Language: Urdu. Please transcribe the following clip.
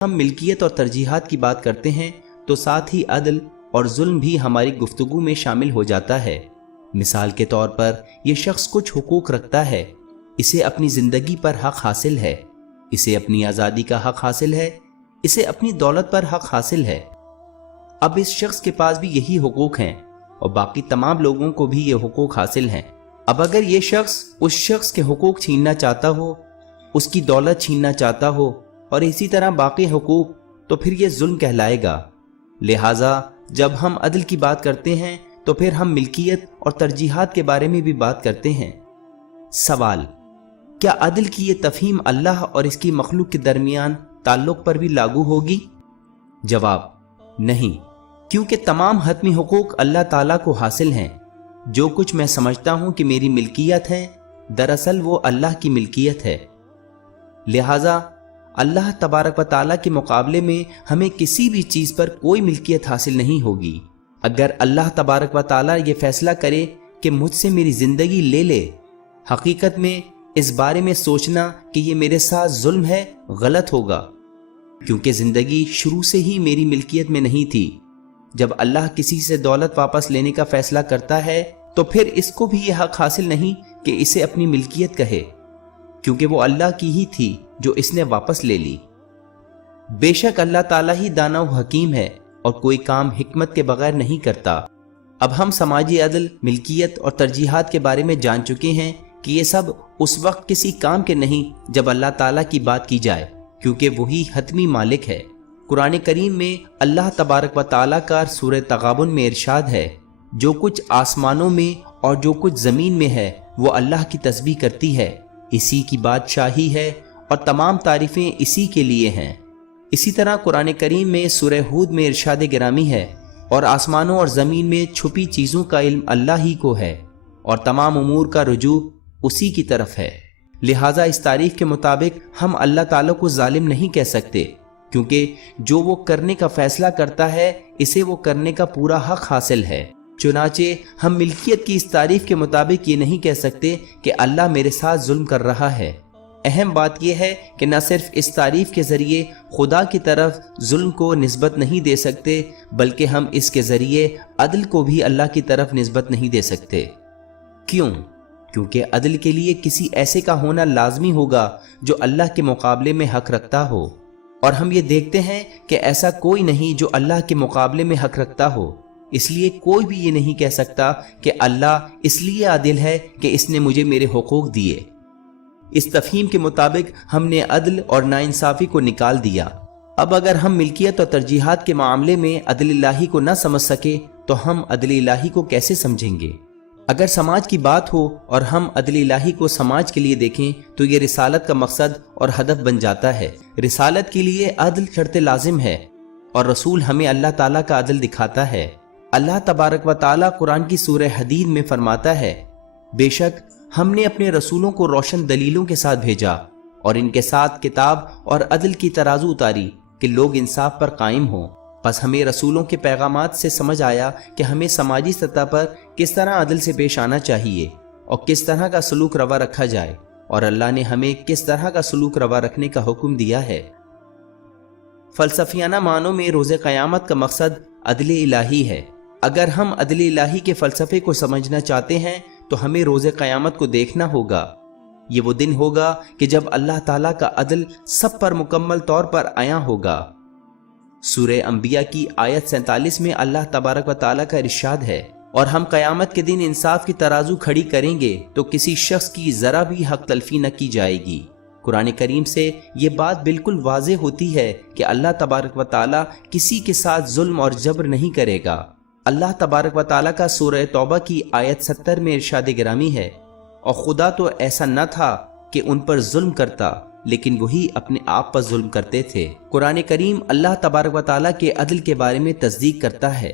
ہم ملکیت اور ترجیحات کی بات کرتے ہیں تو ساتھ ہی عدل اور ظلم بھی ہماری گفتگو میں شامل ہو جاتا ہے۔ مثال کے طور پر یہ شخص کچھ حقوق رکھتا ہے، اسے اپنی زندگی پر حق حاصل ہے، اسے اپنی آزادی کا حق حاصل ہے، اسے اپنی دولت پر حق حاصل ہے۔ اب اس شخص کے پاس بھی یہی حقوق ہیں اور باقی تمام لوگوں کو بھی یہ حقوق حاصل ہیں۔ اب اگر یہ شخص اس شخص کے حقوق چھیننا چاہتا ہو، اس کی دولت چھیننا چاہتا ہو اور اسی طرح باقی حقوق، تو پھر یہ ظلم کہلائے گا۔ لہٰذا جب ہم عدل کی بات کرتے ہیں تو پھر ہم ملکیت اور ترجیحات کے بارے میں بھی بات کرتے ہیں۔ سوال: کیا عدل کی یہ تفہیم اللہ اور اس کی مخلوق کے درمیان تعلق پر بھی لاگو ہوگی؟ جواب: نہیں، کیونکہ تمام حتمی حقوق اللہ تعالیٰ کو حاصل ہیں۔ جو کچھ میں سمجھتا ہوں کہ میری ملکیت ہے، دراصل وہ اللہ کی ملکیت ہے۔ لہٰذا اللہ تبارک و تعالیٰ کے مقابلے میں ہمیں کسی بھی چیز پر کوئی ملکیت حاصل نہیں ہوگی۔ اگر اللہ تبارک و تعالیٰ یہ فیصلہ کرے کہ مجھ سے میری زندگی لے لے، حقیقت میں اس بارے میں سوچنا کہ یہ میرے ساتھ ظلم ہے غلط ہوگا، کیونکہ زندگی شروع سے ہی میری ملکیت میں نہیں تھی۔ جب اللہ کسی سے دولت واپس لینے کا فیصلہ کرتا ہے تو پھر اس کو بھی یہ حق حاصل نہیں کہ اسے اپنی ملکیت کہے، کیونکہ وہ اللہ کی ہی تھی جو اس نے واپس لے لی۔ بے شک اللہ تعالیٰ ہی دانا و حکیم ہے اور کوئی کام حکمت کے بغیر نہیں کرتا۔ اب ہم سماجی عدل، ملکیت اور ترجیحات کے بارے میں جان چکے ہیں کہ یہ سب اس وقت کسی کام کے نہیں جب اللہ تعالیٰ کی بات کی جائے، کیونکہ وہی حتمی مالک ہے۔ قرآن کریم میں اللہ تبارک و تعالیٰ کا سورہ تغابن میں ارشاد ہے: جو کچھ آسمانوں میں اور جو کچھ زمین میں ہے وہ اللہ کی تسبیح کرتی ہے، اسی کی بادشاہی ہے اور تمام تعریفیں اسی کے لیے ہیں۔ اسی طرح قرآن کریم میں سورہ ہود میں ارشاد گرامی ہے: اور آسمانوں اور زمین میں چھپی چیزوں کا علم اللہ ہی کو ہے اور تمام امور کا رجوع اسی کی طرف ہے۔ لہٰذا اس تعریف کے مطابق ہم اللہ تعالیٰ کو ظالم نہیں کہہ سکتے، کیونکہ جو وہ کرنے کا فیصلہ کرتا ہے اسے وہ کرنے کا پورا حق حاصل ہے۔ چنانچہ ہم ملکیت کی اس تعریف کے مطابق یہ نہیں کہہ سکتے کہ اللہ میرے ساتھ ظلم کر رہا ہے۔ اہم بات یہ ہے کہ نہ صرف اس تعریف کے ذریعے خدا کی طرف ظلم کو نسبت نہیں دے سکتے، بلکہ ہم اس کے ذریعے عدل کو بھی اللہ کی طرف نسبت نہیں دے سکتے۔ کیوں؟ کیونکہ عدل کے لیے کسی ایسے کا ہونا لازمی ہوگا جو اللہ کے مقابلے میں حق رکھتا ہو، اور ہم یہ دیکھتے ہیں کہ ایسا کوئی نہیں جو اللہ کے مقابلے میں حق رکھتا ہو۔ اس لیے کوئی بھی یہ نہیں کہہ سکتا کہ اللہ اس لیے عادل ہے کہ اس نے مجھے میرے حقوق دیے۔ اس تفہیم کے مطابق ہم نے عدل اور ناانصافی کو نکال دیا۔ اب اگر ہم ملکیت اور ترجیحات کے معاملے میں عدل الہی کو نہ سمجھ سکے تو ہم عدل الہی کو کیسے سمجھیں گے؟ اگر سماج کی بات ہو اور ہم عدل الہی کو سماج کے لیے دیکھیں تو یہ رسالت کا مقصد اور ہدف بن جاتا ہے۔ رسالت کے لیے عدل شرط لازم ہے اور رسول ہمیں اللہ تعالیٰ کا عدل دکھاتا ہے۔ اللہ تبارک و تعالیٰ قرآن کی سورہ حدید میں فرماتا ہے: بے شک ہم نے اپنے رسولوں کو روشن دلیلوں کے ساتھ بھیجا اور ان کے ساتھ کتاب اور عدل کی ترازو اتاری کہ لوگ انصاف پر قائم ہوں۔ پس ہمیں رسولوں کے پیغامات سے سمجھ آیا کہ ہمیں سماجی سطح پر کس طرح عدل سے پیش آنا چاہیے اور کس طرح کا سلوک روا رکھا جائے، اور اللہ نے ہمیں کس طرح کا سلوک روا رکھنے کا حکم دیا ہے۔ فلسفیانہ معنوں میں روز قیامت کا مقصد عدل الہی ہے۔ اگر ہم عدل الہی کے فلسفے کو سمجھنا چاہتے ہیں تو ہمیں روز قیامت کو دیکھنا ہوگا۔ یہ وہ دن ہوگا کہ جب اللہ تعالیٰ کا عدل سب پر مکمل طور پر عیاں ہوگا۔ سورہ انبیاء کی آیت 47 میں اللہ تبارک و تعالیٰ کا ارشاد ہے: اور ہم قیامت کے دن انصاف کی ترازو کھڑی کریں گے تو کسی شخص کی ذرا بھی حق تلفی نہ کی جائے گی۔ قرآن کریم سے یہ بات بالکل واضح ہوتی ہے کہ اللہ تبارک و تعالیٰ کسی کے ساتھ ظلم اور جبر نہیں کرے گا۔ اللہ تبارک و تعالیٰ کا سورہ توبہ کی آیت 70 میں ارشاد گرامی ہے: اور خدا تو ایسا نہ تھا کہ ان پر ظلم کرتا، لیکن وہی اپنے آپ پر ظلم کرتے تھے۔ قرآن کریم اللہ تبارک و تعالیٰ کے عدل کے بارے میں تصدیق کرتا ہے۔